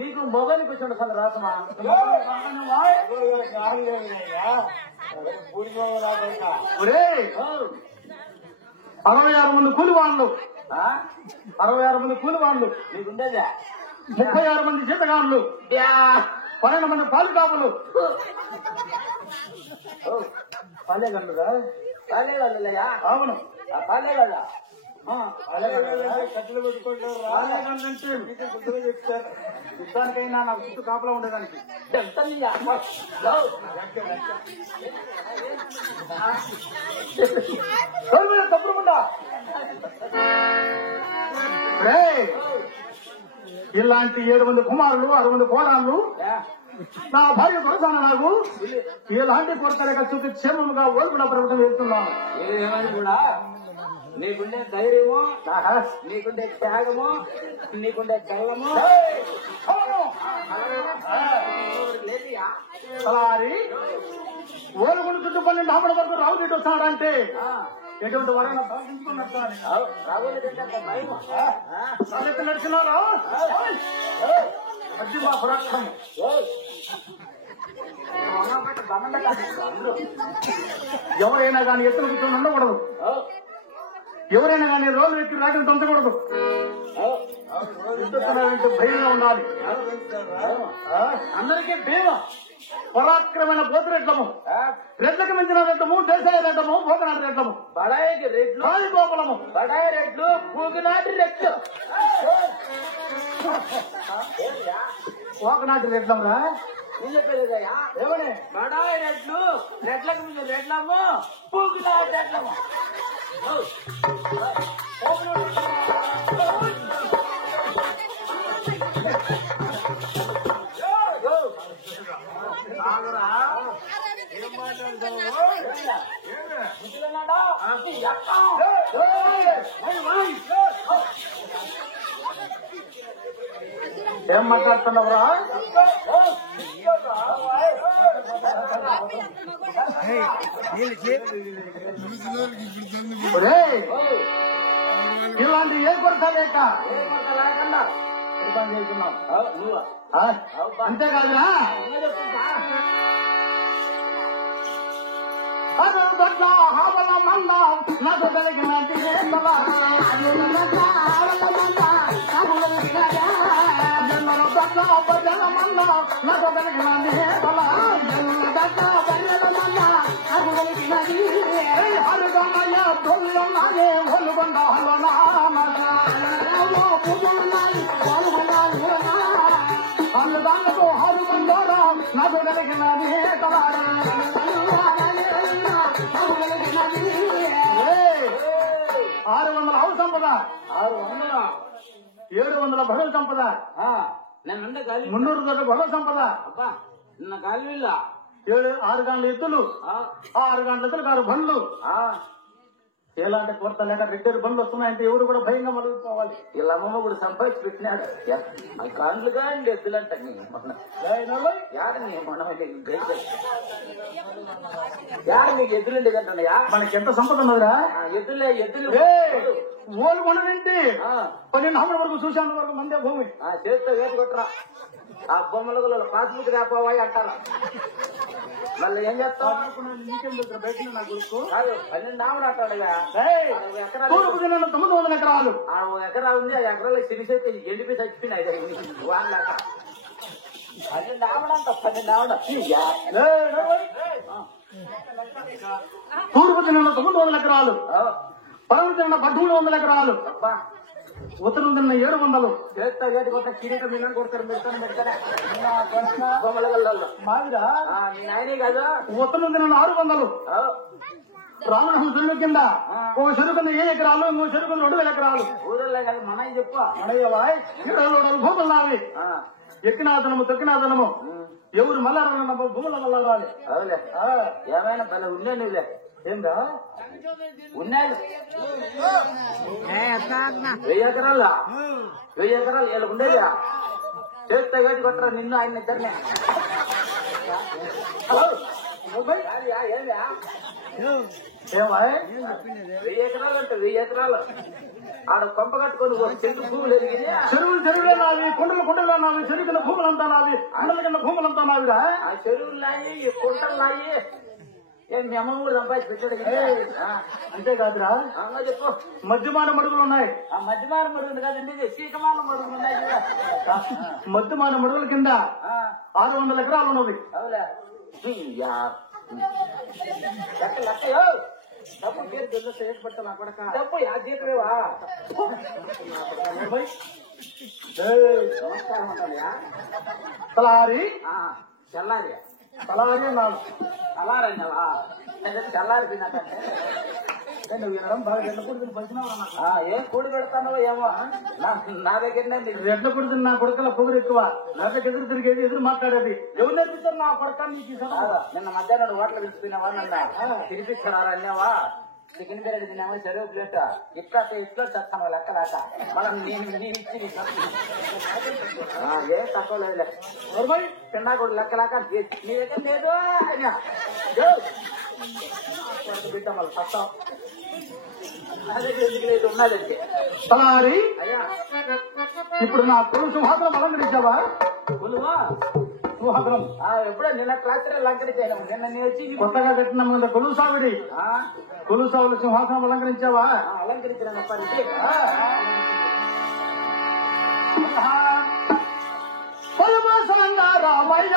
నీకు మొగని కూర్చోండి సార్ రాసమా 66 మంది కూలి వాళ్ళు 66 మంది కూలి వాళ్ళు నీకుండేదా 36 మంది జీతగాళ్ళు 12 మంది పాలు కాపులు పాలేగండుగా పాలేగండులయ్యా అవును పాలేగల్లా కట్టెలు పెట్టుకుంటారు చెప్తారు యుద్ధానికైనా నాకు చుట్టూ కాపలా ఉండేదానికి తప్పుకుండా ఇలాంటి 7 మంది కుమారులు 6 మంది పోరాళ్ళు నా భార్య దొరసాను నాకు ఇలాంటి కొరతలేక చూపి క్షేమంగా ఓల్పున ప్రభుత్వం వేస్తున్నాను ఏమని కూడా నీకుండే ధైర్యము నీకుండే త్యాగము నీకుండే గల్లము అలారి ఓలుగుండు చుట్టూ 12 ఆపడ వరకు రావు నీటి వస్తాడంటే ఎటువంటి వారైనా బాధించుకున్నట్టు నడిచినారా మా పరాక్రమం ఎవరైనా కానీ ఎత్తులు కూర్చొని ఉండకూడదు ఎవరైనా కానీ రోజు ఎక్కి రాకని తొంచకూడదు భయంగా ఉండాలి అందరికీ భీమ పరాక్రమైన పోతురెట్లము రెడ్లకు మించిన రెడ్లము దేశాయ రెడ్లము పోకనాటి రెడ్లము బడాయికి రెడ్లు గోపులము బడాయి రెడ్లు పూకినాటి రెడ్లు పోకనాటి రెడ్లమురా ఏమని బడాయి రెడ్లు రెడ్లకు మించిన రెడ్లము పూకినాటి రెడ్లము ఏం మాట్లాడుతున్నావురా ఇలాంటి ఏ కొరత లేక లేకుండా చేస్తున్నావు అంతేకాదురా హాబల మంద నాకు కలిగిన బజల మంద నాకు కలిగిన అరుగమయ దొల్లే ఒలుగొండ అన్నదాంతో హరుగొండోరా నాకు కలిగినది 600 ఆవు సంపద 700 బరువు సంపద 300 బరువు సంపద నిన్న కాలువీళ్ళ 6 గంటల ఎత్తులు 6 గంటల ఎత్తులు 6 బండ్లు ఎలాంటి కొరత లేక రిపేరు బండ్లు వస్తున్నాయంటే ఎవరు కూడా భయంగా మరుగుపోవాలి వీళ్ళ అమ్మమ్మ కూడా సంపాదించి పెట్టినాడు కాండ్లుగా అండి ఎద్దులంట మీకు ఎద్దులండి కంటున్నాయా మనకి ఎంత సంపద ఉన్నదిరా ఎద్దులు ఓలు కొనవేంటి 12 ఆవుల వరకు చూసాను వరకు మందే భూమి చేతితో వేసి కొట్టరా ఆ బొమ్మల పాస్బుక్ రాపోవాయి అంటారా మళ్ళీ ఏం చేస్తావు నా గురుకు 12 ఆవులు అంటాడుగా తూర్పు దిన 900 ఎకరాలు ఎకరా ఉంది ఆ ఎకరాలు సిరిసేస్తే ఎండిపోయి చచ్చిపోయినాయి వాళ్ళ 12 ఆవులు అంట 12 ఆవులు తూర్పు దిన 900 ఎకరాలు పడవ తిన్న 1300 ఎకరాలు ఉత్తరం తిన్న 700 చేత గేటి కొత్త కిరీటం మిన్న కొడతారు మాదిరా ఆయనే కదా ఉత్తరం తిన్న 600 రామహంసుల కింద ఓ చెరుకున్న 7 ఎకరాలు ఇంకో చెరుకున్న 2,000 ఎకరాలు ఊరల్లే కదా మనయ్య చెప్ప మనయ్యవా 700 భూములు నావి ఎక్కినాదనము తొక్కినాదనము ఎవరు మల్లారన్న భూముల మల్లారాలి ఏమైనా భలే ఉండే నువ్వులే ఏందా ఉన్నాడు 1000 ఎకరాలు 1000 ఎకరాలు ఇలా ఉండేదా చేస్తే వేటి కొట్టరా నిన్ను ఆయన ఇద్దరినే ఏమా 1000 ఎకరాలు అంటే 1000 ఎకరాలు ఆడ కొంప కట్టుకొని చెట్టు భూములు ఎదిగి చెరువులే నావి, కుండలు నావి, చెరువు కింద భూములంతా నావి, అండల కింద భూములంతా నావిరా. ఆ చెరువులు నాయి, ఈ కుంటలు నాయి. ఏం మీ అమ్మ కూడా సంపాదించి పెట్టాడు. అంతేకాదురా, చెప్పు. మధ్యమాన మడుగులు ఉన్నాయి. ఆ మధ్యమాన మడుగులు కాదండి, చీకమాన మడుగులు ఉన్నాయి కదా. మధ్యమాన మడుగుల కింద 600 ఎకరాలు ఉన్నది. అవులే లెక్క డబ్బు పేరు తెలుసు చేయబడతా నా కొడక. డబ్బు జీతమేవా? నమస్కారం అంటానయా. తలారి చల్లారి తలారి అన్నాను. చల్లారన్నావా? చల్లారి తిన్నాకంటే నువ్వు వినడం బాగా రెడ్ల కొడుకుని పంచినావు. ఏం కూడి పెడతానో ఏమో నా దగ్గర రెడ్ల కొడుకుని నా కొడుకుల పొగురు ఎక్కువ. నాకు ఎదురు తిరిగేది, ఎదురు మాట్లాడేది. ఎవరు నేర్పిస్తారు నా కొడుక? నీకు నిన్న మధ్యాహ్నం హోటల్ తినిపిస్తున్నావా? నన్ను తినిపిస్తారా అన్నావా? చికెన్ బిర్యానీ తిన్నావా? చెరువు ప్లేట్ ఇట్లా చేస్తాను లెక్క లేక మనం నేను ఇచ్చి ఏం తక్కువ లేదు. తిన్నా కూడా లెక్క లేక నీ దగ్గర లేదు బిడ్డ మళ్ళీ సత్తాం. నా దగ్గర ఎందుకు లేదు, ఉన్నదంటే. తలారి అయ్యా ఇప్పుడు నా కొడుకు సుహాగ్రం అలంకరించావా? కొలువా సుహాగ్రం ఎప్పుడో నిన్న క్లాస్ అలంకరించాను. నిన్న నీ వచ్చి కొత్తగా కట్టిన కొలువు సావిడి, కొలువు సావుల సింహాసనం అలంకరించావా? అలంకరించిన రామయ్య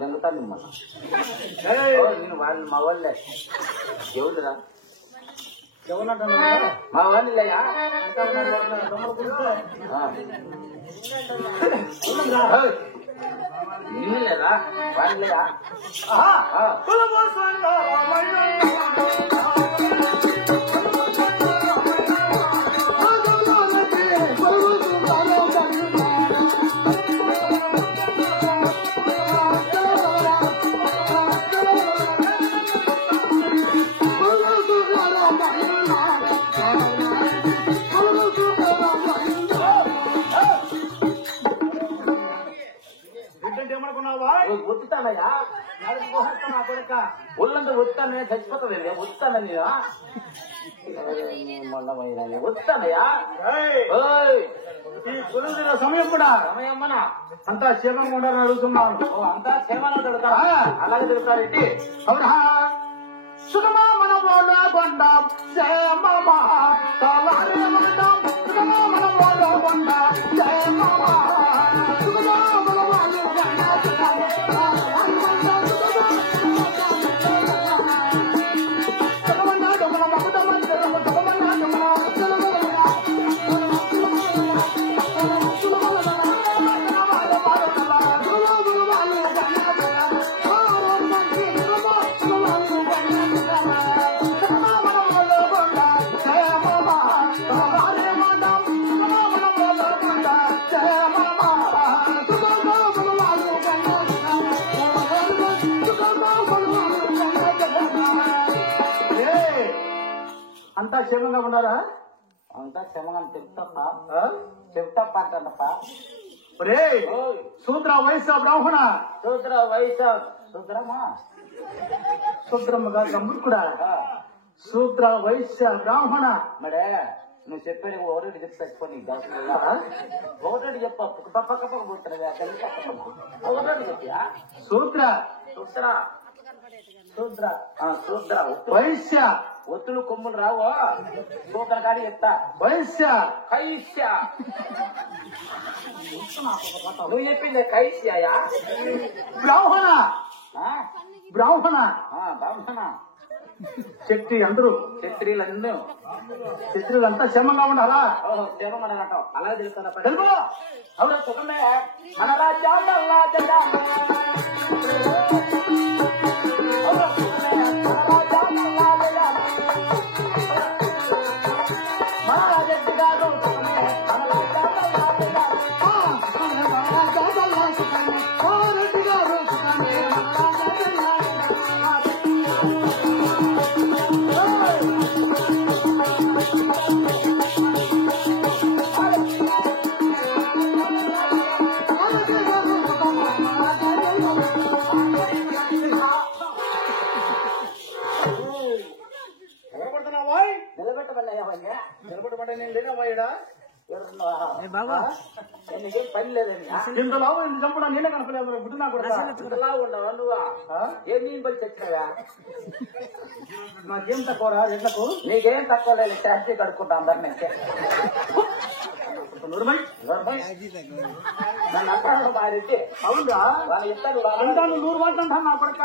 జంగుతాను నేను వాళ్ళు మా వాళ్ళే ఎవరురా? మా వాళ్ళయ్యా నిన్నలేదా? వాళ్ళయా ఒత్తుతానయ్యా. నా కొడుక ఒళ్ళంతా ఒత్తానే చచ్చిపోతుంది. ఒత్తానని ఒత్తానయ్యా. ఈ కొలువుల సమయం కూడా సమయమ్మనా అంతా క్షేమంగా ఉండాలని అడుగుతున్నాను. అంతా క్షేమాన్ని తిడతా. అలాగే తిడతారేంటి? అవునా? సుఖమా మన వాళ్ళ బండ జయ మామ తలారే మండం. సుఖమా మన వాళ్ళ బండ జయ మామ. సుఖమా మన వాళ్ళ అంతా క్షేమంగా ఉన్నారా? అంతా క్షేమంగా చెప్తప్ప అంటప్ప. రే శూద్ర వైశ్య బ్రాహ్మణ శూద్ర వైశ్య శూద్రమా శూద్రమ్మగా గమ్ముకుడా శూద్ర వైశ్య బ్రాహ్మణ. మరే నువ్వు చెప్పేది ఒకటి చెప్పి పెట్టుకొని ఒకటి చెప్ప పక్క పోతున్నావా? ఒకటి చెప్పా శూద్ర శూద్ర శూద్ర శూద్ర వైశ్య ఒత్తులు కొమ్ములు రావు శూద్ర కాడి ఎత్తా వైశ్య కైశ్య నువ్వు చెప్పింది కైశ్యయా బ్రాహ్మణ బ్రాహ్మణ బ్రాహ్మణ శక్తి అందరూ క్షత్రియులందరూ శత్రువులంతా క్షేమంగా ఉండాలా క్షేమమనగటం అలా తెలుస్తున్నా తెలుగు అవునా సుఖమే మన రాజ్యాల్లో నిలబడబడ్డా నేను లేనవాడా నీకేం పని లేదండి ఇంతలో ఇంత చంపడా నేనే కనపలేదు బుద్ధి నాకు ఇంతలా ఉండవా నువ్వా ఏం నీ పని తెచ్చినావా నాకేం తక్కువరా ఎట్లకు నీకేం తక్కువ లేదు ట్యాక్సీ కడుక్కుంటా అందరినీ నన్ను అంటాడు మా రెడ్డి అవునా వాళ్ళు ఇస్తాడు అంటాను 100 వాటి అంటాను నా కొడుక